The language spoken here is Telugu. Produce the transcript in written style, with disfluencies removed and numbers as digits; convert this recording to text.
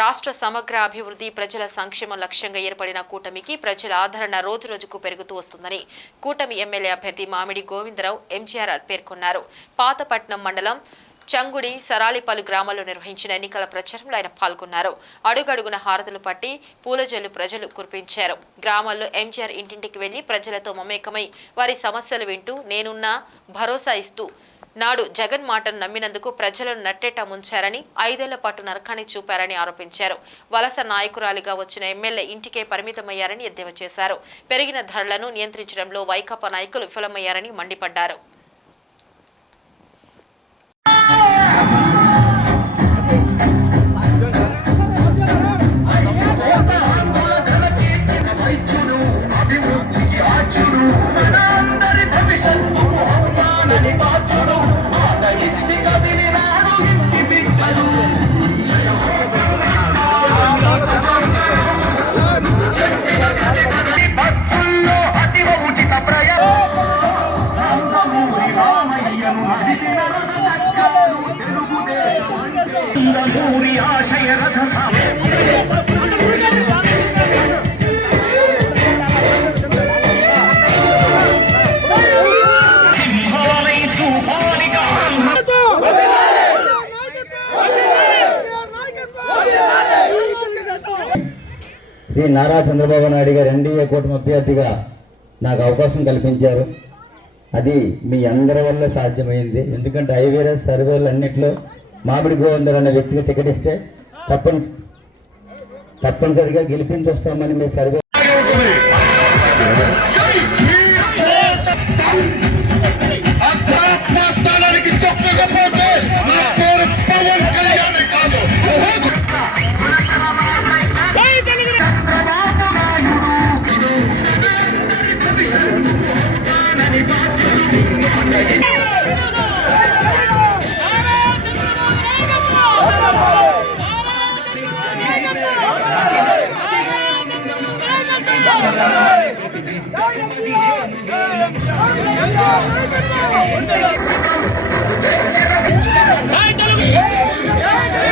రాష్ట్ర సమగ్ర అభివృద్ధి ప్రజల సంక్షేమం లక్ష్యంగా ఏర్పడిన కూటమికి ప్రజల ఆదరణ రోజురోజుకు పెరుగుతూ వస్తుందని కూటమి ఎమ్మెల్యే అభ్యర్థి మామిడి గోవిందరావు ఎంజీఆర్ పేర్కొన్నారు. పాతపట్నం మండలం చంగుడి సరాలిపల్లి గ్రామాల్లో నిర్వహించిన ఎన్నికల ప్రచారంలో ఆయన పాల్గొన్నారు. అడుగడుగున హారతులు పట్టి పూలజల్లు ప్రజలు కురిపించారు. గ్రామాల్లో ఎంజీఆర్ ఇంటింటికి వెళ్లి ప్రజలతో మమేకమై వారి సమస్యలు వింటూ నేనున్నా భరోసా ఇస్తూ నాడు జగన్ మాటను నమ్మినందుకు ప్రజలను నట్టేట ముంచారని 5 ఏళ్ల పాటు నరకాన్ని చూపారని ఆరోపించారు. వలస నాయకురాలిగా వచ్చిన ఎమ్మెల్యే ఇంటికే పరిమితమయ్యారని ఎద్దేవా చేశారు. పెరిగిన ధరలను నియంత్రించడంలో వైకాపా నాయకులు విఫలమయ్యారని మండిపడ్డారు. శ్రీ నారా చంద్రబాబు నాయుడు గారు ఎన్డీఏ కూటమి అభ్యర్థిగా నాకు అవకాశం కల్పించారు. అది మీ అందరి వల్ల సాధ్యమైంది. ఎందుకంటే ఐవీఆర్ఎస్ సర్వేలు అన్నింటిలో మామిడి గోవిందరావు అనే వ్యక్తికి టికెట్ ఇస్తే తప్పనిసరిగా గెలిపించి వస్తామని మీ సర్వే Hey,